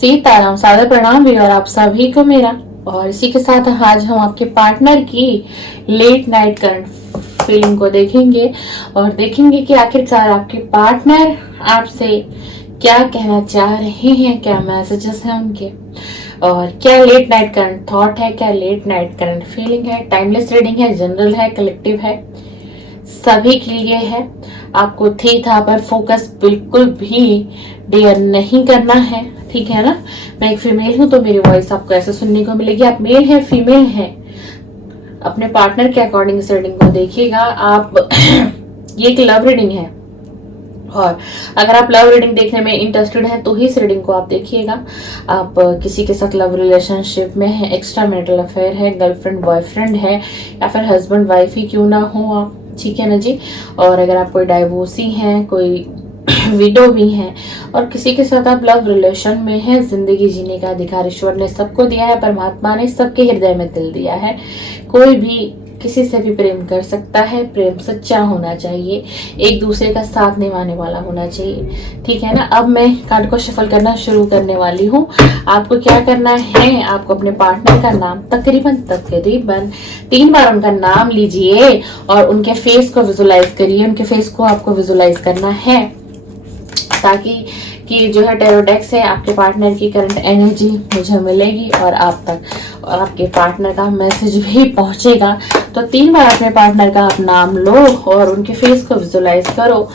सीताराम, सादर प्रणाम भी और आप सभी को मेरा। और इसी के साथ आज हम आपके पार्टनर की लेट नाइट करंट फीलिंग को देखेंगे और देखेंगे कि आखिरकार आपके पार्टनर आपसे क्या कहना चाह रहे हैं, क्या मैसेजेस हैं उनके, और क्या लेट नाइट करंट थॉट है, क्या लेट नाइट करंट फीलिंग है। टाइमलेस रीडिंग है, जनरल है, कलेक्टिव है, सभी के लिए है। आपको थी था पर फोकस बिल्कुल भी डेयर नहीं करना है, ठीक है ना। मैं एक फीमेल हूं तो मेरी वॉइस आपको ऐसे सुनने को मिलेगी। आप मेल है फीमेल है, अपने पार्टनर के अकॉर्डिंग इस रीडिंग को देखिएगा आप। ये एक लव रीडिंग है और अगर आप लव रीडिंग देखने में इंटरेस्टेड हैं तो ही इस रीडिंग को आप देखिएगा। आप किसी के साथ लव रिलेशनशिप में है, एक्स्ट्रा मैरिटल अफेयर है, गर्लफ्रेंड बॉयफ्रेंड है या फिर हस्बैंड वाइफ ही क्यों ना हो आप, ठीक है ना जी। और अगर आप कोई डाइवोर्सी हैं, कोई विडो भी हैं और किसी के साथ आप लव रिलेशन में हैं, जिंदगी जीने का अधिकार ईश्वर ने सबको दिया है, परमात्मा ने सबके हृदय में दिल दिया है। कोई भी किसी से भी प्रेम कर सकता है, प्रेम सच्चा होना चाहिए, एक दूसरे का साथ निभाने वाला होना चाहिए, ठीक है ना। अब मैं कार्ड को शफल करना शुरू करने वाली हूँ। आपको क्या करना है, आपको अपने पार्टनर का नाम तकरीबन 3 बार उनका नाम लीजिए और उनके फेस को विजुलाइज करिए। उनके फेस को आपको विजुलाइज करना है ताकि कि जो है टैरो डेक से आपके पार्टनर की करंट एनर्जी मुझे मिलेगी और आप तक और आपके पार्टनर का मैसेज भी पहुंचेगा। तो 3 बार अपने पार्टनर का आप नाम लो और उनके फेस को विजुलाइज करो।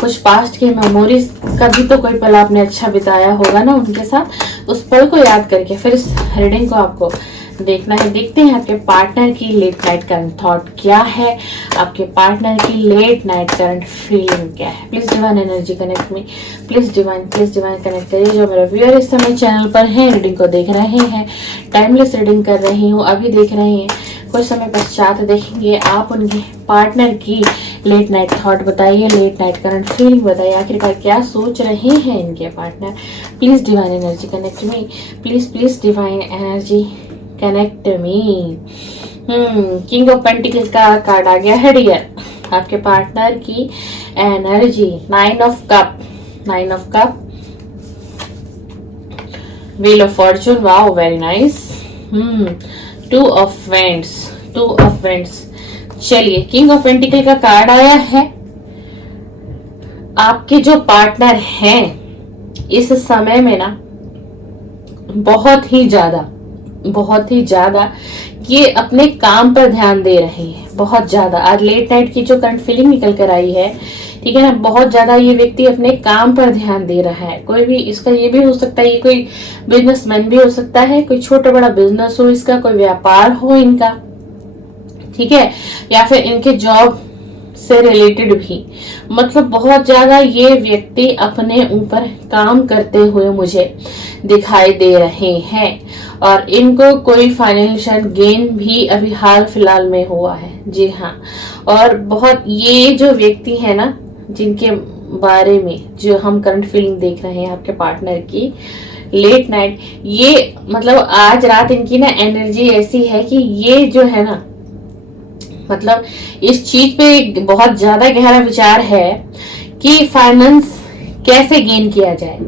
कुछ पास्ट की मेमोरीज, कभी तो कोई पल आपने अच्छा बिताया होगा ना उनके साथ, उस पल को याद करके फिर इस रीडिंग को आपको देखना है। देखते हैं आपके पार्टनर की लेट नाइट करंट थॉट क्या है, आपके पार्टनर की लेट नाइट करंट फीलिंग क्या है। Please divine energy connect me, please divine connect करिए। जो मेरे व्यूअर इस समय चैनल पर हैं, रीडिंग को देख रहे हैं, टाइमलेस रीडिंग कर रही हूँ, अभी देख रहे हैं, कुछ समय पश्चात देखेंगे, आप उनके पार्टनर की लेट नाइट थॉट बताइए, लेट नाइट करंट फीलिंग बताइए, आखिरकार क्या सोच रहे हैं इनके partner. Please divine energy connect me, please divine energy connect me. King of pentacle का कार्ड आ गया है डियर। आपके पार्टनर की energy 9 of cup, wheel of Fortune, wow very nice, 2 of vends. चलिए, किंग ऑफ पेंटिकल का card आया है। आपके जो पार्टनर हैं इस समय में ना बहुत ही ज्यादा ये अपने काम पर ध्यान दे रहे हैं, बहुत ज्यादा। आज लेट नाइट की जो करंट फीलिंग निकल कर आई है, ठीक है ना, बहुत ज्यादा ये व्यक्ति अपने काम पर ध्यान दे रहा है। कोई भी इसका ये भी हो सकता है, ये कोई बिजनेसमैन भी हो सकता है, कोई छोटा बड़ा बिजनेस हो इसका, कोई व्यापार हो इनका, ठीक है, या फिर इनके जॉब से रिलेटेड भी। मतलब बहुत ज्यादा ये व्यक्ति अपने ऊपर काम करते हुए मुझे दिखाई दे रहे हैं और इनको कोई फाइनेंशियल गेन भी अभी हाल फिलहाल में हुआ है, जी हाँ। और बहुत ये जो व्यक्ति है ना, जिनके बारे में जो हम करंट फीलिंग देख रहे हैं आपके पार्टनर की लेट नाइट, ये मतलब आज रात इनकी ना एनर्जी ऐसी है कि ये जो है ना, मतलब इस चीज पे एक बहुत ज्यादा गहरा विचार है कि फाइनेंस कैसे गेन किया जाए,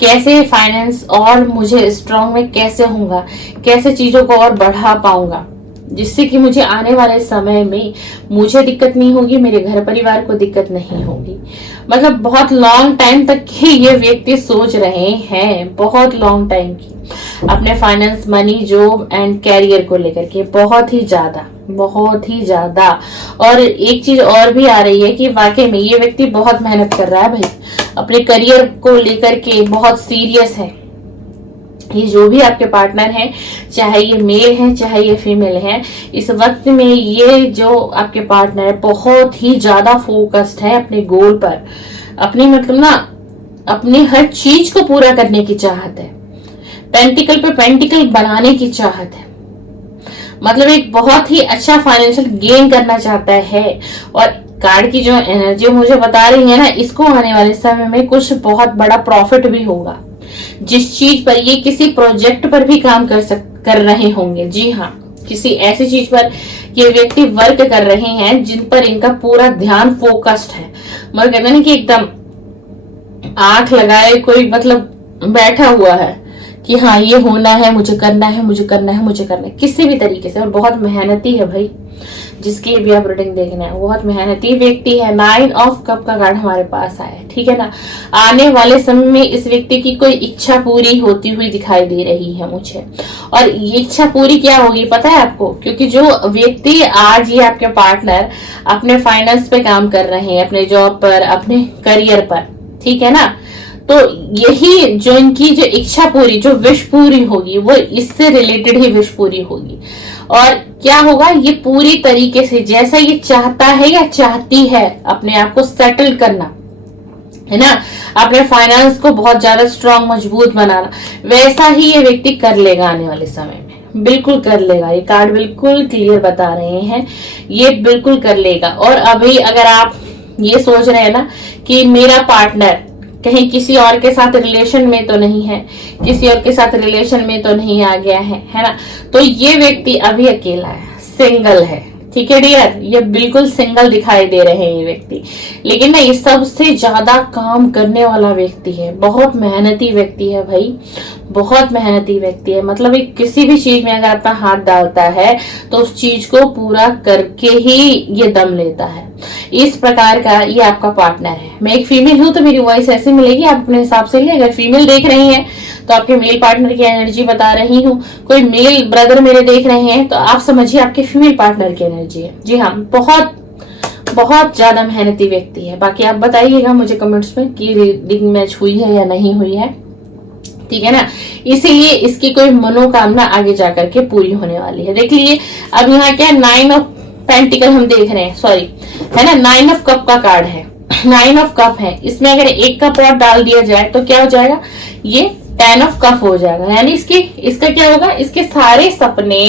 कैसे फाइनेंस और मुझे स्ट्रांग में कैसे होगा, कैसे चीजों को और बढ़ा पाऊंगा जिससे कि मुझे आने वाले समय में मुझे दिक्कत नहीं होगी, मेरे घर परिवार को दिक्कत नहीं होगी। मतलब बहुत लॉन्ग टाइम तक की ये व्यक्ति सोच रहे हैं, बहुत लॉन्ग टाइम की, अपने finance, money, job and career को लेकर के बहुत ही ज्यादा। और एक चीज और भी आ रही है कि वाकई में ये व्यक्ति बहुत मेहनत कर रहा है भाई, अपने करियर को लेकर के बहुत सीरियस है। ये जो भी आपके पार्टनर हैं, चाहे ये मेल है चाहे ये फीमेल है, इस वक्त में ये जो आपके पार्टनर बहुत ही ज्यादा फोकस्ड है अपने गोल पर, अपनी मतलब ना अपनी हर चीज को पूरा करने की चाहत है, पेंटिकल पे पेंटिकल बनाने की चाहत है। मतलब एक बहुत ही अच्छा फाइनेंशियल गेन करना चाहता है। और कार्ड की जो एनर्जी मुझे बता रही है ना, इसको आने वाले समय में कुछ बहुत बड़ा प्रॉफिट भी होगा। जिस चीज पर ये किसी प्रोजेक्ट पर भी काम कर रहे होंगे, जी हाँ, किसी ऐसी चीज पर ये व्यक्ति वर्क कर रहे हैं जिन पर इनका पूरा ध्यान फोकस्ड है। मगर कहते ना कि एकदम आंख लगाए कोई मतलब बैठा हुआ है कि हाँ ये होना है, मुझे करना है, मुझे करना है, मुझे करना है, किसी भी तरीके से। और बहुत मेहनती है भाई, जिसके भी आप रीडिंग देखना है, बहुत मेहनती व्यक्ति है। 9 ऑफ कप का कार्ड हमारे पास आया है, ठीक है ना। आने वाले समय में इस व्यक्ति की कोई इच्छा पूरी होती हुई दिखाई दे रही है मुझे। और ये इच्छा पूरी क्या होगी पता है आपको? क्योंकि जो व्यक्ति आज ये आपके पार्टनर अपने फाइनेंस पे काम कर रहे हैं, अपने जॉब पर, अपने करियर पर, ठीक है ना, तो यही जो इनकी जो इच्छा पूरी, जो विश पूरी होगी, वो इससे रिलेटेड ही विश पूरी होगी। और क्या होगा, ये पूरी तरीके से जैसा ये चाहता है या चाहती है अपने आप को सेटल करना, है ना, अपने फाइनेंस को बहुत ज्यादा स्ट्रांग, मजबूत बनाना, वैसा ही ये व्यक्ति कर लेगा आने वाले समय में। बिल्कुल कर लेगा, ये कार्ड बिल्कुल क्लियर बता रहे हैं, ये बिल्कुल कर लेगा। और अभी अगर आप ये सोच रहे हैं ना कि मेरा पार्टनर कहीं किसी और के साथ रिलेशन में तो नहीं है, किसी और के साथ रिलेशन में तो नहीं आ गया है ना, तो ये व्यक्ति अभी अकेला है, सिंगल है, ठीक है डियर, ये बिल्कुल सिंगल दिखाई दे रहे हैं ये व्यक्ति। लेकिन ना ये सबसे ज्यादा काम करने वाला व्यक्ति है, बहुत मेहनती व्यक्ति है भाई, बहुत मेहनती व्यक्ति है। मतलब एक किसी भी चीज में अगर अपना हाथ डालता है तो उस चीज को पूरा करके ही ये दम लेता है। इस प्रकार का ये आपका पार्टनर है। मैं एक फीमेल हूं तो मेरी वॉइस ऐसी मिलेगी, आप अपने हिसाब से ले। अगर फीमेल देख रही हैं तो आपके मेल पार्टनर की एनर्जी बता रही हूँ। कोई मेल ब्रदर मेरे देख रहे हैं तो आप समझिए आपके फीमेल पार्टनर की एनर्जी है। जी हाँ, बहुत बहुत ज्यादा मेहनती व्यक्ति है। बाकी आप बताइएगा मुझे कमेंट्स में कि रीडिंग मैच हुई है या नहीं हुई है, ठीक है ना। इसीलिए इसकी कोई मनोकामना आगे जाकर के पूरी होने वाली है। देख लीजिए अब यहाँ क्या 9 ऑफ पेंटिकल हम देख रहे हैं, सॉरी, है ना, 9 ऑफ कप का कार्ड है, 9 ऑफ कप है। इसमें अगर एक कप और डाल दिया जाए तो क्या हो जाएगा, ये 10 ऑफ कप हो जाएगा। यानी इसका क्या होगा, इसके सारे सपने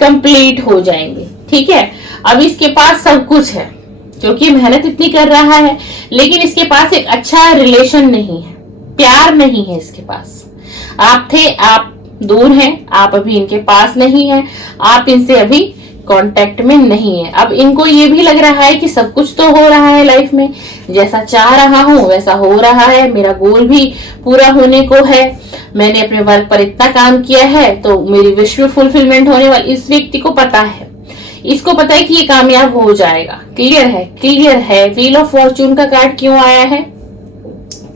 कंप्लीट हो जाएंगे, ठीक है। अब इसके पास सब कुछ है क्योंकि मेहनत इतनी कर रहा है, लेकिन इसके पास एक अच्छा रिलेशन नहीं है, प्यार नहीं है इसके पास। आप थे, आप दूर हैं, आप अभी इनके पास नहीं है, आप इनसे अभी कांटेक्ट में नहीं है। अब इनको ये भी लग रहा है कि सब कुछ तो हो रहा है लाइफ में, जैसा चाह रहा हूं वैसा हो रहा है, मेरा गोल भी पूरा होने को है, मैंने अपने वर्क पर इतना काम किया है तो मेरी विश भी फुलफिलमेंट होने वाली। इस व्यक्ति को पता है, इसको पता है कि ये कामयाब हो जाएगा। क्लियर है, क्लियर है। व्हील ऑफ फॉर्चून का कार्ड क्यों आया है,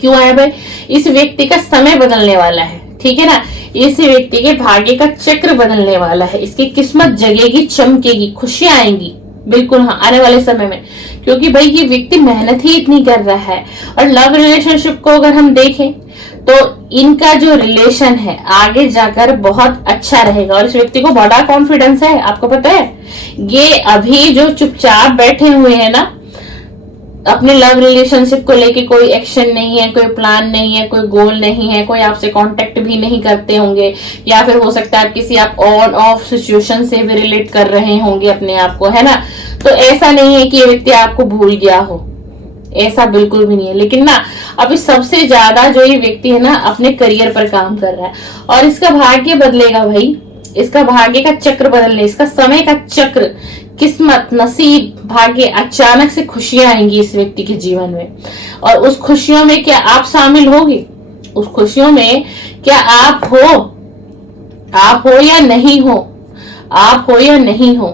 क्यों आया भाई? इस व्यक्ति का समय बदलने वाला है, ठीक है ना। इस व्यक्ति के भाग्य का चक्र बदलने वाला है, इसकी किस्मत जगेगी, चमकेगी, खुशियां आएंगी, बिल्कुल हाँ, आने वाले समय में। क्योंकि भाई ये व्यक्ति मेहनत ही इतनी कर रहा है। और लव रिलेशनशिप को अगर हम देखें तो इनका जो रिलेशन है आगे जाकर बहुत अच्छा रहेगा। और इस व्यक्ति को बड़ा कॉन्फिडेंस है, आपको पता है। ये अभी जो चुपचाप बैठे हुए हैं ना, अपने लव रिलेशनशिप को लेके कोई एक्शन नहीं है, कोई प्लान नहीं है, कोई गोल नहीं है, कोई आपसे कांटेक्ट भी नहीं करते होंगे, या फिर हो सकता है आप किसी आप ऑन ऑफ सिचुएशन से भी रिलेट कर रहे होंगे अपने आप को, है ना। तो ऐसा नहीं है कि ये व्यक्ति आपको भूल गया हो, ऐसा बिल्कुल भी नहीं है। लेकिन ना अभी सबसे ज्यादा जो ये व्यक्ति है ना अपने करियर पर काम कर रहा है, और इसका भाग्य बदलेगा भाई, इसका भाग्य का चक्र बदलने, इसका समय का चक्र, किस्मत, नसीब, भाग्य, अचानक से खुशियां आएंगी इस व्यक्ति के जीवन में। और उस खुशियों में क्या आप शामिल होगी? उस खुशियों में क्या आप हो या नहीं हो? आप हो या नहीं हो?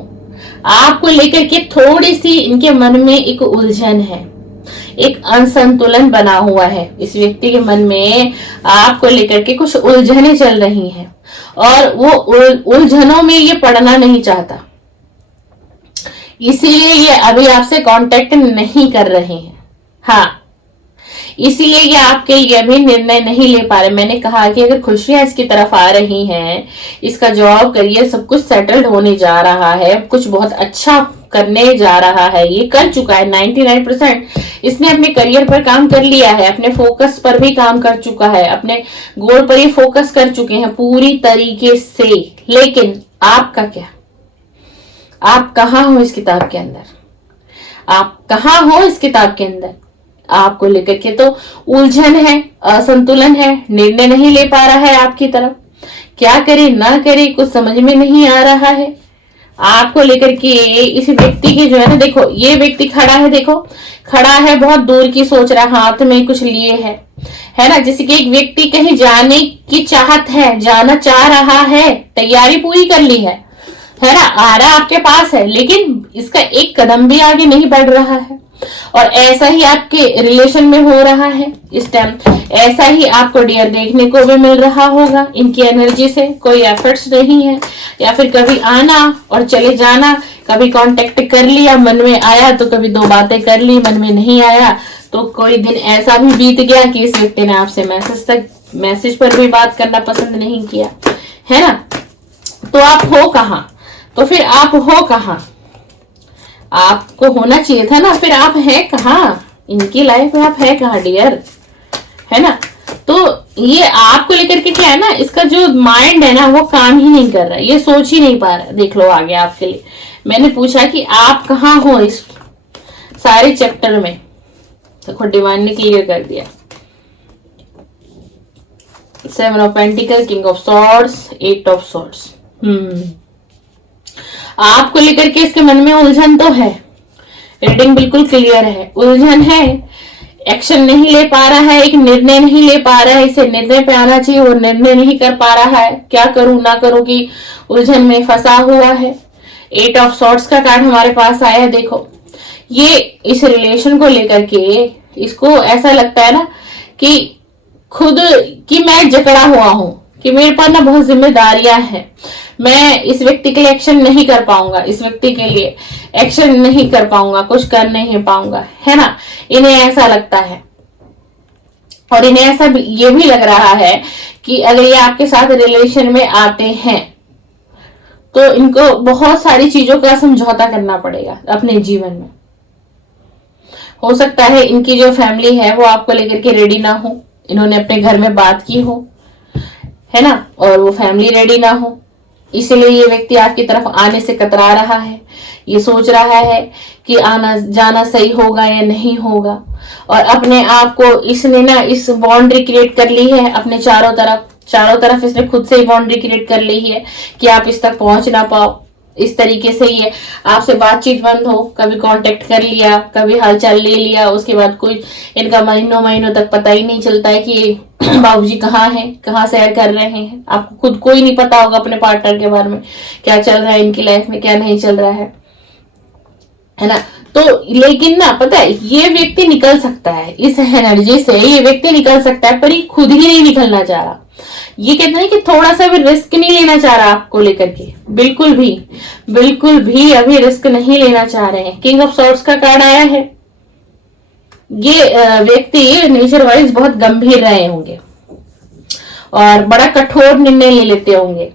आपको लेकर के थोड़ी सी इनके मन में एक उलझन है, एक असंतुलन बना हुआ है। इस व्यक्ति के मन में आपको लेकर के कुछ उलझनें चल रही हैं, और वो उलझनों में ये पड़ना नहीं चाहता, इसीलिए ये अभी आपसे कांटेक्ट नहीं कर रहे हैं। हाँ, इसीलिए ये आपके लिए अभी निर्णय नहीं ले पा रहे। मैंने कहा कि अगर खुशियां इसकी तरफ आ रही हैं, इसका जॉब, करियर, सब कुछ सेटल्ड होने जा रहा है, कुछ बहुत अच्छा करने जा रहा है, ये कर चुका है 99%। इसने अपने करियर पर काम कर लिया है, अपने फोकस पर भी काम कर चुका है, अपने गोल पर ही फोकस कर चुके हैं पूरी तरीके से। लेकिन आपका क्या? आप कहाँ हो इस किताब के अंदर? आप कहाँ हो इस किताब के अंदर? आपको लेकर के तो उलझन है, असंतुलन है, निर्णय नहीं ले पा रहा है आपकी तरफ। क्या करे ना करे कुछ समझ में नहीं आ रहा है आपको लेकर के। इस व्यक्ति के जो है ना, देखो ये व्यक्ति खड़ा है, देखो खड़ा है, बहुत दूर की सोच रहा है, हाथ में कुछ लिए है ना। जैसे कि एक व्यक्ति कहीं जाने की चाहत है, जाना चाह रहा है, तैयारी पूरी कर ली है ना, आ रहा आपके पास है, लेकिन इसका एक कदम भी आगे नहीं बढ़ रहा है। और ऐसा ही आपके रिलेशन में हो रहा है इस टाइम। ऐसा ही आपको डियर देखने को भी मिल रहा होगा। इनकी एनर्जी से कोई एफर्ट्स नहीं है, या फिर कभी आना और चले जाना, कभी कांटेक्ट कर लिया, मन में आया तो कभी दो बातें कर ली, मन में नहीं आया तो कोई दिन ऐसा भी बीत गया कि इस व्यक्ति ने आपसे मैसेज पर भी बात करना पसंद नहीं किया, है ना। तो आप हो कहाँ? तो फिर आप हो कहाँ? आपको होना चाहिए था ना, फिर आप है कहाँ? इनकी लाइफ में आप है कहाँ डियर, है ना। तो ये आपको लेकर के क्या है ना, इसका जो माइंड है ना वो काम ही नहीं कर रहा, ये सोच ही नहीं पा रहा। देख लो आगे आपके लिए मैंने पूछा कि आप कहाँ हो इस सारे चैप्टर में, देखो डिवाइन ने क्लियर कर दिया। 7 of pentacle, king of swords, 8 of swords. आपको लेकर के इसके मन में उलझन तो है, रीडिंग बिल्कुल क्लियर है, उलझन है, एक्शन नहीं ले पा रहा है, एक निर्णय नहीं ले पा रहा है, इसे निर्णय पे आना चाहिए वो निर्णय नहीं कर पा रहा है, क्या करूं ना करूं की उलझन में फंसा हुआ है। 8 ऑफ सॉर्ड्स का कार्ड हमारे पास आया है। देखो ये इस रिलेशन को लेकर के इसको ऐसा लगता है ना कि खुद कि मैं जकड़ा हुआ हूं, कि मेरे पास ना बहुत जिम्मेदारियां हैं, मैं इस व्यक्ति के लिए एक्शन नहीं कर पाऊंगा, इस व्यक्ति के लिए एक्शन नहीं कर पाऊंगा, कुछ कर नहीं पाऊंगा, है ना। इन्हें ऐसा लगता है, और इन्हें ऐसा ये भी लग रहा है कि अगर ये आपके साथ रिलेशन में आते हैं तो इनको बहुत सारी चीजों का समझौता करना पड़ेगा अपने जीवन में। हो सकता है इनकी जो फैमिली है वो आपको लेकर के रेडी ना हो, इन्होंने अपने घर में बात की हो, है ना, और वो फैमिली रेडी ना हो, इसीलिए ये व्यक्ति आपकी तरफ आने से कतरा रहा है। ये सोच रहा है कि आना जाना सही होगा या नहीं होगा, और अपने आप को इसने ना इस बाउंड्री क्रिएट कर ली है अपने चारों तरफ इसने खुद से ही बाउंड्री क्रिएट कर ली है कि आप इस तक पहुंच ना पाओ। इस तरीके से ये आपसे बातचीत बंद हो, कभी कांटेक्ट कर लिया, कभी हालचाल ले लिया, उसके बाद कोई इनका महीनों तक पता ही नहीं चलता है कि बाबूजी कहाँ हैं, कहाँ सैर कर रहे हैं। आपको खुद को ही नहीं पता होगा अपने पार्टनर के बारे में, क्या चल रहा है इनकी लाइफ में, क्या नहीं चल रहा है ना। तो लेकिन ना पता है ये व्यक्ति निकल सकता है इस एनर्जी से, ये व्यक्ति निकल सकता है, पर ये खुद ही नहीं निकलना चाह रहा। ये कहते हैं कि थोड़ा सा भी रिस्क नहीं लेना चाह रहा आपको लेकर के, बिल्कुल भी अभी रिस्क नहीं लेना चाह रहे हैं। किंग ऑफ सॉर्ड्स का कार्ड आया है। ये व्यक्ति नेचर वाइज बहुत गंभीर रहे होंगे और बड़ा कठोर निर्णय ले लेते होंगे,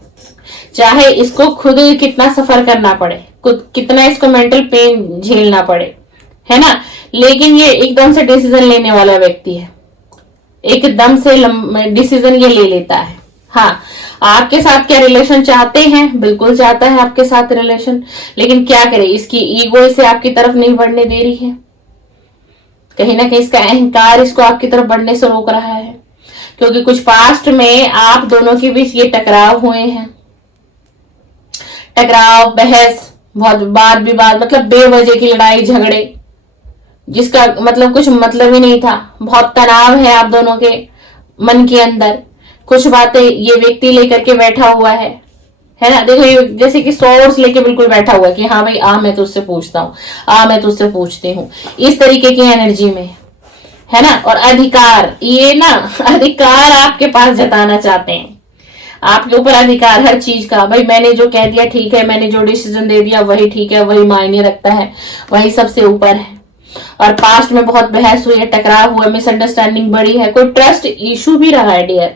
चाहे इसको खुद कितना सफर करना पड़े, कितना इसको मेंटल पेन झेलना पड़े, है ना, लेकिन ये एकदम से डिसीजन लेने वाला व्यक्ति है, एकदम से डिसीजन ये ले लेता है। हाँ, आपके साथ क्या रिलेशन चाहते हैं, बिल्कुल चाहता है आपके साथ रिलेशन, लेकिन क्या करे इसकी ईगो इसे आपकी तरफ नहीं बढ़ने दे रही है, कहीं ना कहीं इसका अहंकार इसको आपकी तरफ बढ़ने से रोक रहा है, क्योंकि कुछ पास्ट में आप दोनों के बीच ये टकराव हुए हैं, टकराव, बहस, बहुत वाद विवाद, मतलब बेवजह की लड़ाई झगड़े जिसका मतलब कुछ मतलब ही नहीं था। बहुत तनाव है आप दोनों के मन के अंदर, कुछ बातें ये व्यक्ति लेकर के बैठा हुआ है ना। देखो ये जैसे कि सोर्स लेके बिल्कुल बैठा हुआ है कि हाँ भाई मैं तुझसे पूछता हूँ, मैं तुझसे पूछती हूँ, इस तरीके की एनर्जी में, है ना। और अधिकार, ये ना अधिकार आपके पास जताना चाहते हैं, आपके ऊपर अधिकार हर चीज का। भाई मैंने जो कह दिया ठीक है, मैंने जो डिसीजन दे दिया वही ठीक है, वही मायने रखता है, वही सबसे ऊपर है। और पास्ट में बहुत बहस हुई है, टकराव हुआ, मिसअंडरस्टैंडिंग बढ़ी है, कोई ट्रस्ट इशू भी रहा है डियर।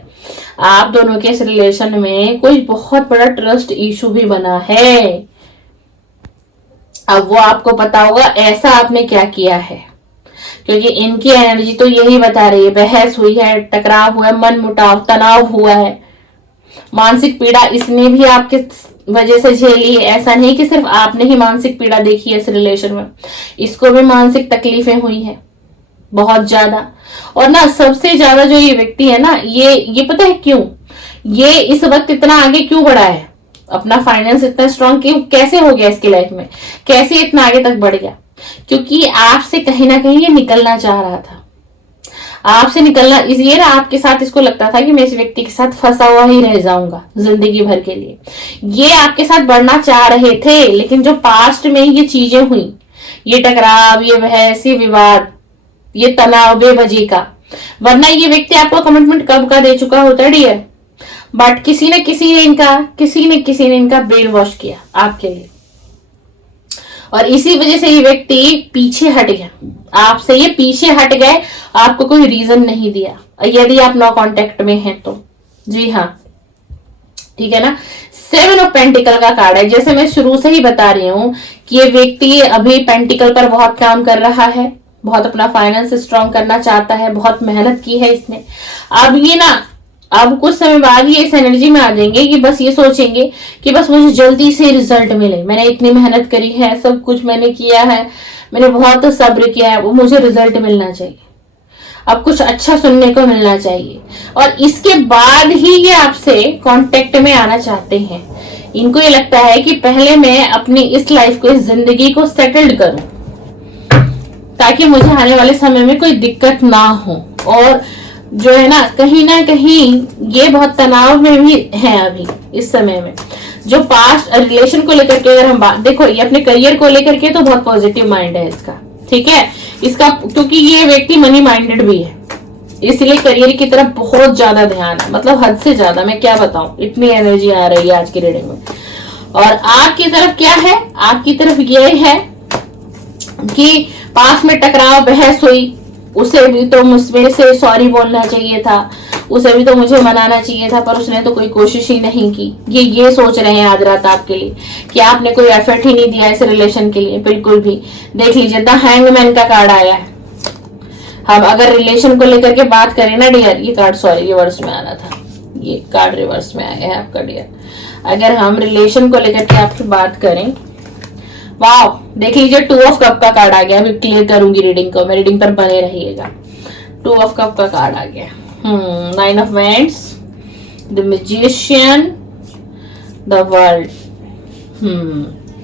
आप दोनों के इस रिलेशन में कोई बहुत बड़ा ट्रस्ट इशू भी बना है। अब वो आपको पता होगा ऐसा आपने क्या किया है, क्योंकि इनकी एनर्जी तो यही बता रही है, बहस हुई है, टकराव हुआ है, मन मुटाव, तनाव हुआ है, मानसिक पीड़ा इसने भी आपके वजह से झेली है। ऐसा नहीं कि सिर्फ आपने ही मानसिक पीड़ा देखी है इस रिलेशन में, इसको भी मानसिक तकलीफें हुई हैं बहुत ज्यादा। और ना सबसे ज्यादा जो ये व्यक्ति है ना, ये पता है क्यों ये इस वक्त इतना आगे क्यों बढ़ा है, अपना फाइनेंस इतना स्ट्रांग क्यों, कैसे हो गया इसकी लाइफ में, कैसे इतना आगे तक बढ़ गया, क्योंकि आपसे कहीं ना कहीं ये निकलना चाह रहा था। आपसे निकलना इसलिए ना, आपके साथ इसको लगता था कि मैं इस व्यक्ति के साथ फंसा हुआ ही रह जाऊंगा जिंदगी भर के लिए। ये आपके साथ बढ़ना चाह रहे थे, लेकिन जो पास्ट में ये चीजें हुई, ये टकराव, ये बहस, ये विवाद, ये तनाव बेवजह का, वरना ये व्यक्ति आपको कमिटमेंट कब का दे चुका होता डियर। बट किसी ने इनका ब्रेन वॉश किया आपके लिए, और इसी वजह से ये व्यक्ति पीछे हट गया आपसे। ये पीछे हट गए, आपको कोई रीजन नहीं दिया, यदि आप नो कांटेक्ट में हैं तो। जी हाँ, ठीक है ना। 7 ऑफ पेंटिकल का कार्ड है। जैसे मैं शुरू से ही बता रही हूं कि ये व्यक्ति अभी पेंटिकल पर बहुत काम कर रहा है, बहुत अपना फाइनेंस स्ट्रांग करना चाहता है, बहुत मेहनत की है इसने। अब कुछ समय बाद ये इस एनर्जी में आ जाएंगे कि बस ये सोचेंगे कि बस मुझे जल्दी से रिजल्ट मिले। मैंने इतनी मेहनत करी है, सब कुछ मैंने किया है, मैंने बहुत सब्र किया है, वो मुझे रिजल्ट मिलना चाहिए, अब कुछ अच्छा सुनने को मिलना चाहिए। और इसके बाद ही ये आपसे कांटेक्ट में आना चाहते हैं। इनको ये लगता है कि पहले मैं अपनी इस लाइफ को, इस जिंदगी को सेटल्ड करूं, ताकि मुझे आने वाले समय में कोई दिक्कत ना हो। और जो है ना कहीं ये बहुत तनाव में भी है अभी इस समय में। जो पास्ट रिलेशन को लेकर के अगर हम बात, देखो ये अपने करियर को लेकर के तो बहुत पॉजिटिव माइंड है इसका, ठीक है इसका, क्योंकि ये व्यक्ति मनी माइंडेड भी है, इसलिए करियर की तरफ बहुत ज्यादा ध्यान है, मतलब हद से ज्यादा। मैं क्या बताऊं, इतनी एनर्जी आ रही है आज की रीडिंग में। और आपकी तरफ क्या है, आपकी तरफ ये है कि पास में टकराव, बहस हुई, उसे भी तो मुझमें से सॉरी बोलना चाहिए था, उसे भी तो मुझे मनाना चाहिए था, पर उसने तो कोई कोशिश ही नहीं की। ये सोच रहे हैं आज रात आपके लिए कि आपने कोई एफर्ट ही नहीं दिया इस रिलेशन के लिए, बिल्कुल भी। देख लीजिए, द हैंगमैन का कार्ड आया है। हम अगर रिलेशन को लेकर के बात करें ना डियर, ये कार्ड सॉरी रिवर्स में आना था, ये कार्ड रिवर्स में आया है आपका डियर। अगर हम रिलेशन को लेकर के आपकी बात करें, वाह देख लीजिए 2 ऑफ कप का कार्ड आ गया। अभी क्लियर करूंगी रीडिंग को, मैं रीडिंग पर बने रहिएगा। 2 ऑफ कप का कार्ड आ गया। 9 of wands, the magician, the world.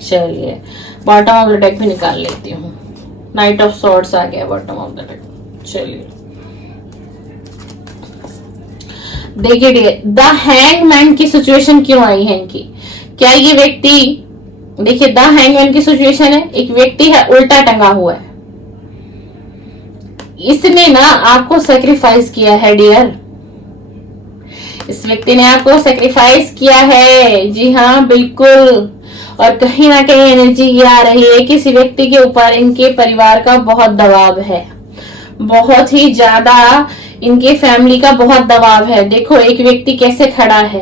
चलिए बॉटम ऑफ द डेक भी निकाल लेती हूँ। नाइट ऑफ सॉर्ड्स आ गया बॉटम ऑफ द डेक। चलिए देखिए द हैंगमैन की सिचुएशन क्यों आई है इनकी। क्या ये व्यक्ति, देखिए द हैंगमैन की सिचुएशन है, एक व्यक्ति है उल्टा टंगा हुआ है, इसने ना आपको सेक्रीफाइस किया है डियर। इस व्यक्ति ने आपको सेक्रीफाइस किया है, जी हाँ बिल्कुल। और कहीं ना कहीं एनर्जी ये आ रही है कि इस व्यक्ति के ऊपर इनके परिवार का बहुत दबाव है, बहुत ही ज्यादा इनके फैमिली का बहुत दबाव है। देखो एक व्यक्ति कैसे खड़ा है,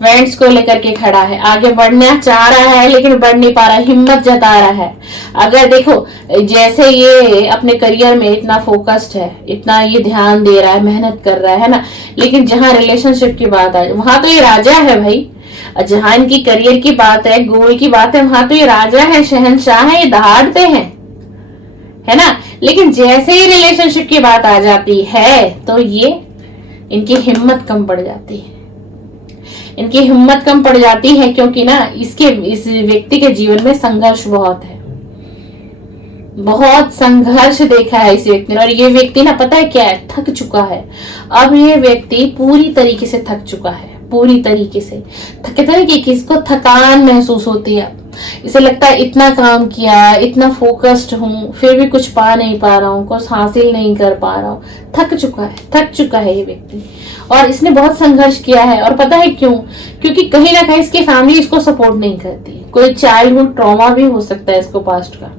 वेंट्स को लेकर के खड़ा है, आगे बढ़ना चाह रहा है लेकिन बढ़ नहीं पा रहा, हिम्मत जता रहा है। अगर देखो जैसे ये अपने करियर में इतना फोकस्ड है, इतना ये ध्यान दे रहा है, मेहनत कर रहा है ना, लेकिन जहां रिलेशनशिप की बात आए वहां तो ये राजा है भाई। जहां इनकी करियर की बात है, गोल की बात है, वहां तो ये राजा है, शहंशाह है, ये दहाड़ते हैं, है ना। लेकिन जैसे ही रिलेशनशिप की बात आ जाती है तो ये इनकी हिम्मत कम पड़ जाती है, इनकी हिम्मत कम पड़ जाती है, क्योंकि ना इस व्यक्ति के जीवन में संघर्ष बहुत है, बहुत संघर्ष देखा है इस व्यक्ति ने। और ये व्यक्ति ना पता है क्या है, थक चुका है। अब ये व्यक्ति पूरी तरीके से थक चुका है, पूरी तरीके से कहते हैं कि इसको थकान महसूस होती है। इसे लगता है इतना काम किया, इतना फोकस्ड हूँ, फिर भी कुछ पा नहीं पा रहा हूँ, कुछ हासिल नहीं कर पा रहा हूँ। थक चुका है ये व्यक्ति, और इसने बहुत संघर्ष किया है। और पता है क्यों? क्योंकि कहीं ना कहीं इसकी फैमिली इसको सपोर्ट नहीं करती। कोई चाइल्डहुड ट्रॉमा भी हो सकता है इसको पास्ट का,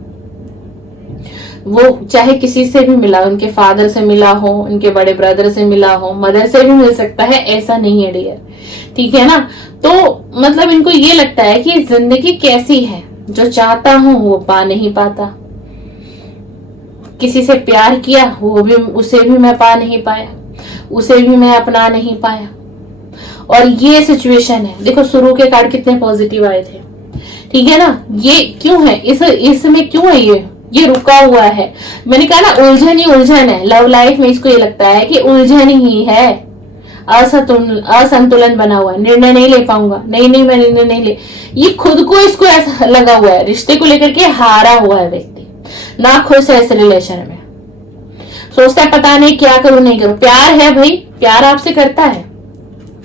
वो चाहे किसी से भी मिला, उनके फादर से मिला हो, उनके बड़े ब्रदर से मिला हो, मदर से भी मिल सकता है, ऐसा नहीं है डियर, ठीक है ना। तो मतलब इनको ये लगता है कि जिंदगी कैसी है, जो चाहता हूं वो पा नहीं पाता, किसी से प्यार किया वो भी, उसे भी मैं पा नहीं पाया, उसे भी मैं अपना नहीं पाया। और ये सिचुएशन है। देखो शुरू के कार्ड कितने पॉजिटिव आए थे, ठीक है ना। ये क्यों है, इसमें क्यों है, ये रुका हुआ है। मैंने कहा ना उलझन ही उलझन है लव लाइफ में। इसको ये लगता है कि उलझन ही है, असंतुलन बना हुआ है, निर्णय नहीं ले पाऊंगा, नहीं मैं निर्णय नहीं ले, ये खुद को इसको ऐसा लगा हुआ है, रिश्ते को लेकर के हारा हुआ है व्यक्ति। ना खुश है इस रिलेशन में, सोचता है पता नहीं क्या करूं नहीं करूं। प्यार है भाई, प्यार आपसे करता है,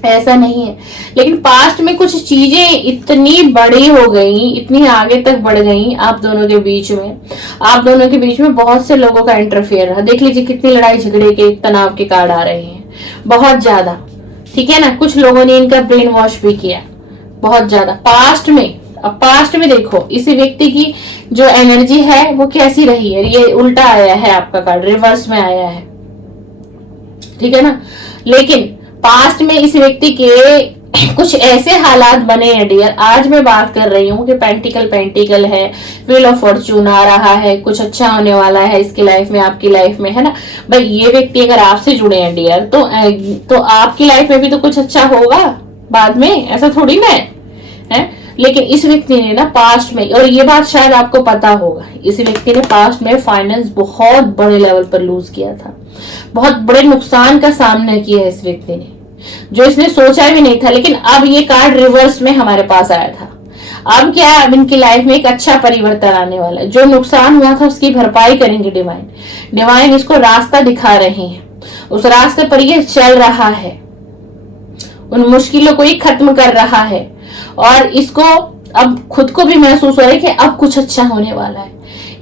ऐसा नहीं है, लेकिन पास्ट में कुछ चीजें इतनी बड़ी हो गई, इतनी आगे तक बढ़ गई आप दोनों के बीच में, आप दोनों के बीच में बहुत से लोगों का इंटरफेयर रहा। देख लीजिए कितनी लड़ाई झगड़े के तनाव के कार्ड आ रहे हैं, बहुत ज्यादा, ठीक है ना। कुछ लोगों ने इनका ब्रेन वॉश भी किया बहुत ज्यादा पास्ट में। अब पास्ट में देखो इसी व्यक्ति की जो एनर्जी है वो कैसी रही है, ये उल्टा आया है आपका कार्ड, रिवर्स में आया है, ठीक है ना। लेकिन पास्ट में इस व्यक्ति के कुछ ऐसे हालात बने हैं डियर, आज मैं बात कर रही हूँ कि पेंटिकल है, व्हील ऑफ फॉर्चून आ रहा है, कुछ अच्छा होने वाला है इसकी लाइफ में, आपकी लाइफ में, है ना भाई। ये व्यक्ति अगर आपसे जुड़े हैं डियर तो आपकी लाइफ में भी तो कुछ अच्छा होगा बाद में, ऐसा थोड़ी ना है। लेकिन इस व्यक्ति ने ना पास्ट में, और ये बात शायद आपको पता होगा, इस व्यक्ति ने पास्ट में फाइनेंस बहुत बड़े लेवल पर लूज किया था, बहुत बड़े नुकसान का सामना किया है इस व्यक्ति ने, जो इसने सोचा भी नहीं था। लेकिन अब ये कार्ड रिवर्स में हमारे पास आया था। अब क्या है, अब इनकी लाइफ में एक अच्छा परिवर्तन आने वाला है, जो नुकसान हुआ था उसकी भरपाई करेंगे डिवाइन इसको रास्ता दिखा रहे हैं, उस रास्ते पर ये चल रहा है, उन मुश्किलों को ये खत्म कर रहा है, और इसको अब खुद को भी महसूस हो रहा है कि अब कुछ अच्छा होने वाला है।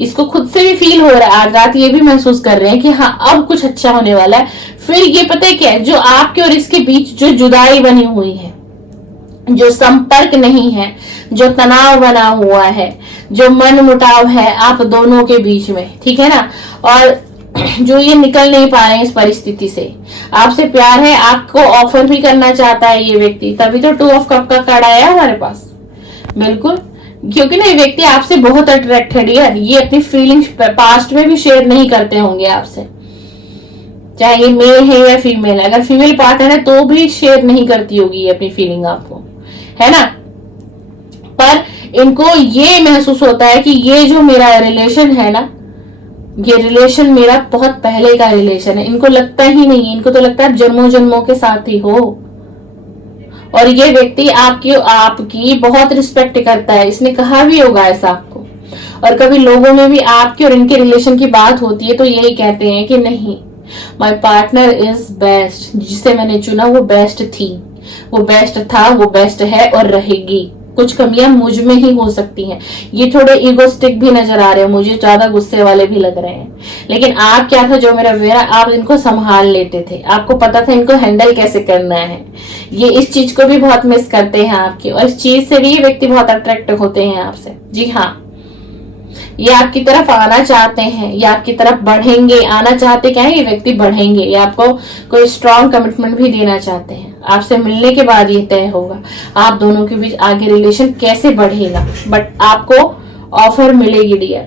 इसको खुद से भी फील हो रहा है, आज रात ये भी महसूस कर रहे हैं कि हाँ अब कुछ अच्छा होने वाला है। फिर ये पता है क्या है, जो आपके और इसके बीच जो जुदाई बनी हुई है, जो संपर्क नहीं है, जो तनाव बना हुआ है, जो मन मुटाव है आप दोनों के बीच में, ठीक है ना, और जो ये निकल नहीं पा रहे हैं इस परिस्थिति से, आपसे प्यार है, आपको ऑफर भी करना चाहता है ये व्यक्ति, तभी तो 2 ऑफ कप का कार्ड आया हमारे पास। बिल्कुल, क्योंकि ना ये व्यक्ति आपसे बहुत अट्रैक्टेड है, ये अपनी फीलिंग्स पास्ट में भी शेयर नहीं करते होंगे आपसे, चाहे ये मेल है या फीमेल है। अगर फीमेल पार्टनर है तो भी शेयर नहीं करती होगी ये अपनी फीलिंग आपको, है ना। पर इनको ये महसूस होता है कि ये जो मेरा रिलेशन है ना, ये रिलेशन मेरा बहुत पहले का रिलेशन है। इनको लगता ही नहीं, इनको तो लगता है जन्मों जन्मों के साथ ही हो। और ये व्यक्ति आपकी बहुत रिस्पेक्ट करता है, इसने कहा भी होगा ऐसा आपको। और कभी लोगों में भी आपके और इनके रिलेशन की बात होती है तो यही कहते हैं कि नहीं, माय पार्टनर इज बेस्ट, जिसे मैंने चुना वो बेस्ट थी, वो बेस्ट था, वो बेस्ट है और रहेगी। कुछ कमियां मुझ में ही हो सकती हैं। ये थोड़े ईगोस्टिक भी नजर आ रहे हैं मुझे, ज्यादा गुस्से वाले भी लग रहे हैं। लेकिन आप क्या था, जो मेरा वेरा, आप इनको संभाल लेते थे, आपको पता था इनको हैंडल कैसे करना है। ये इस चीज को भी बहुत मिस करते हैं आपकी, और इस चीज से भी ये व्यक्ति बहुत अट्रैक्ट होते हैं आपसे। जी हाँ, ये आपकी तरफ आना चाहते हैं, ये आपकी तरफ बढ़ेंगे। आना चाहते क्या है, ये व्यक्ति बढ़ेंगे, ये आपको कोई स्ट्रॉन्ग कमिटमेंट भी देना चाहते हैं। आपसे मिलने के बाद ये तय होगा आप दोनों के बीच आगे रिलेशन कैसे बढ़ेगा। बट आपको ऑफर मिलेगी डियर,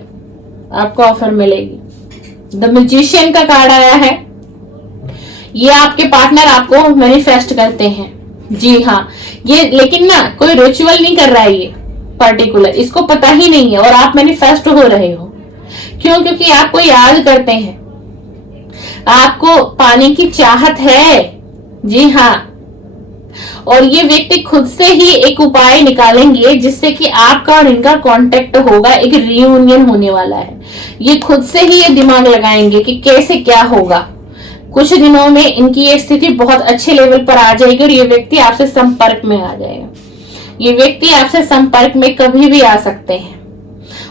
आपको ऑफर मिलेगी। द मैजिशियन का कार्ड आया है, ये आपके पार्टनर आपको मैनिफेस्ट करते हैं। जी हाँ, ये लेकिन ना कोई रिचुअल नहीं कर रहा है ये पर्टिकुलर, इसको पता ही नहीं है, और आप मैनिफेस्ट हो रहे हो। क्यों? क्योंकि आपको याद करते हैं, आपको पाने की चाहत है। जी हाँ, और ये व्यक्ति खुद से ही एक उपाय निकालेंगे जिससे कि आपका और इनका कांटेक्ट होगा, एक रियूनियन होने वाला है। ये खुद से ही ये दिमाग लगाएंगे कि कैसे क्या होगा। कुछ दिनों में इनकी ये स्थिति बहुत अच्छे लेवल पर आ जाएगी और ये व्यक्ति आपसे संपर्क में आ जाएगा। ये व्यक्ति आपसे संपर्क में कभी भी आ सकते हैं,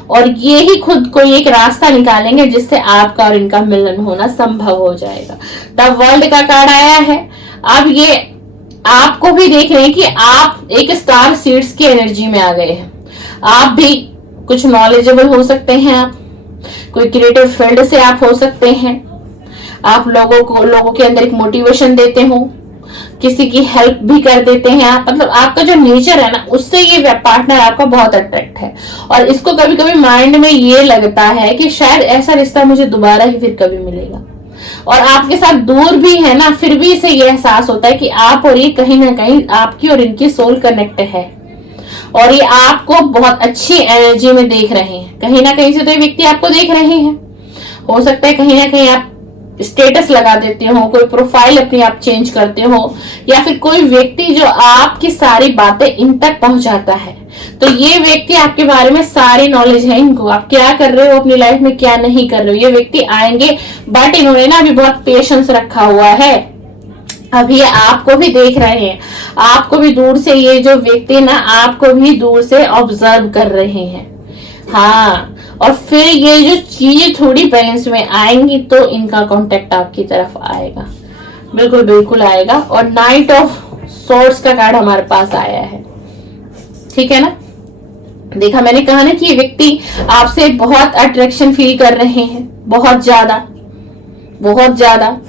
और ये ही खुद को एक रास्ता निकालेंगे जिससे आपका और इनका मिलन होना संभव हो जाएगा। द वर्ल्ड का कार्ड आया है। अब ये आपको भी देख रहे हैं कि आप एक स्टार सीड्स की एनर्जी में आ गए हैं। आप भी कुछ नॉलेजेबल हो सकते हैं, आप कोई क्रिएटिव फील्ड से आप हो सकते हैं, आप लोगों के अंदर एक मोटिवेशन देते हो, किसी की हेल्प भी कर देते हैं आप। मतलब आपका जो नेचर है ना, उससे ये पार्टनर आपका बहुत अट्रैक्ट है, और इसको कभी कभी माइंड में ये लगता है कि शायद ऐसा रिश्ता मुझे दोबारा ही फिर कभी मिलेगा। और आपके साथ दूर भी है ना, फिर भी इसे ये एहसास होता है कि आप और ये कहीं ना कहीं आपकी और इनकी सोल कनेक्ट है, और ये आपको बहुत अच्छी एनर्जी में देख रहे हैं। कहीं ना कहीं से तो ये व्यक्ति आपको देख रहे हैं। हो सकता है कहीं ना कहीं आप स्टेटस लगा देते हो, कोई प्रोफाइल अपनी आप चेंज करते हो, या फिर कोई व्यक्ति जो आपकी सारी बातें इन तक पहुंचाता है, तो ये व्यक्ति आपके बारे में सारी नॉलेज है इनको, आप क्या कर रहे हो अपनी लाइफ में, क्या नहीं कर रहे हो। ये व्यक्ति आएंगे, बट इन्होंने ना अभी बहुत पेशेंस रखा हुआ है। अभी आपको भी देख रहे हैं, आपको भी दूर से, ये जो व्यक्ति ना आपको भी दूर से ऑब्जर्व कर रहे हैं। हाँ, और फिर ये जो चीजें थोड़ी बैलेंस में आएंगी तो इनका कांटेक्ट आपकी तरफ आएगा, बिल्कुल बिल्कुल आएगा। और नाइट ऑफ सोर्ड्स का कार्ड हमारे पास आया है, ठीक है ना। देखा, मैंने कहा ना कि ये व्यक्ति आपसे बहुत अट्रैक्शन फील कर रहे हैं, बहुत ज्यादा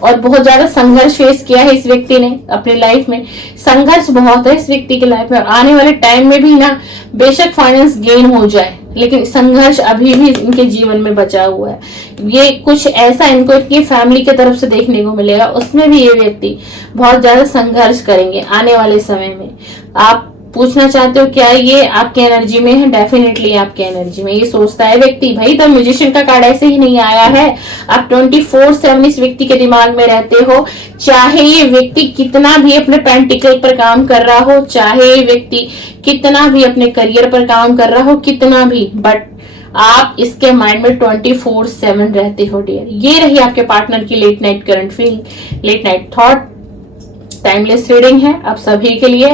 और बहुत ज्यादा संघर्ष फेस किया है इस व्यक्ति ने अपनी लाइफ में। संघर्ष बहुत है इस व्यक्ति की लाइफ में, और आने वाले टाइम में भी ना बेशक फाइनेंस गेन हो जाए, लेकिन संघर्ष अभी भी इनके जीवन में बचा हुआ है। ये कुछ ऐसा इनको इनकी फैमिली की तरफ से देखने को मिलेगा, उसमें भी ये व्यक्ति बहुत ज्यादा संघर्ष करेंगे आने वाले समय में। आप पूछना चाहते हो क्या ये आपके एनर्जी में है? डेफिनेटली आपके एनर्जी में ये सोचता है व्यक्ति। भाई, द म्यूजिशियन का कार्ड ऐसे ही नहीं आया है। आप 24/7 इस व्यक्ति के दिमाग में रहते हो, चाहे ये व्यक्ति कितना भी अपने पेंटिकल पर काम कर रहा हो, चाहे ये व्यक्ति कितना भी अपने करियर पर काम कर रहा हो, कितना भी, बट आप इसके माइंड में 24/7 रहते हो डियर। ये रही आपके पार्टनर की late night current feeling, late night thought. Timeless reading है आप सभी के लिए।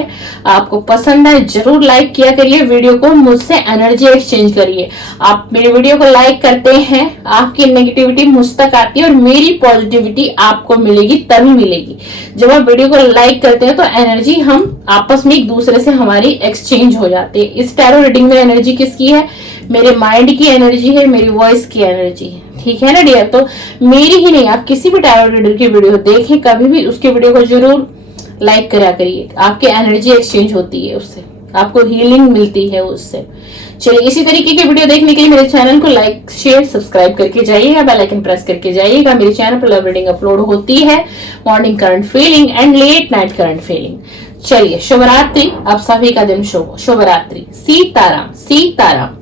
आपको पसंद है जरूर लाइक किया करिए वीडियो को, मुझसे एनर्जी एक्सचेंज करिए। आप मेरे वीडियो को लाइक करते हैं, आपकी नेगेटिविटी मुझ तक आती है और मेरी पॉजिटिविटी आपको मिलेगी, तभी मिलेगी जब आप वीडियो को लाइक करते हैं। तो एनर्जी हम आपस में एक दूसरे से हमारी एक्सचेंज हो जाती है। इस टैरो रीडिंग में एनर्जी किसकी है? मेरे माइंड की एनर्जी है, मेरी वॉइस की एनर्जी है, ठीक है ना डियर। तो मेरी ही नहीं, आप किसी भी टैरो रीडर की वीडियो देखें कभी भी, उसके वीडियो को जरूर लाइक करा करिए। आपकी एनर्जी एक्सचेंज होती है उससे, आपको हीलिंग मिलती है उससे। चलिए, इसी तरीके की वीडियो देखने के लिए मेरे चैनल को लाइक शेयर सब्सक्राइब करके जाइएगा, बेल आइकन प्रेस करके जाइएगा। मेरे चैनल पर लव रीडिंग अपलोड होती है, morning current feeling and let night current feeling. चलिए, शुभ रात्रि, आप सभी का दिन शुभ हो। शुभ रात्रि, सीताराम सीताराम।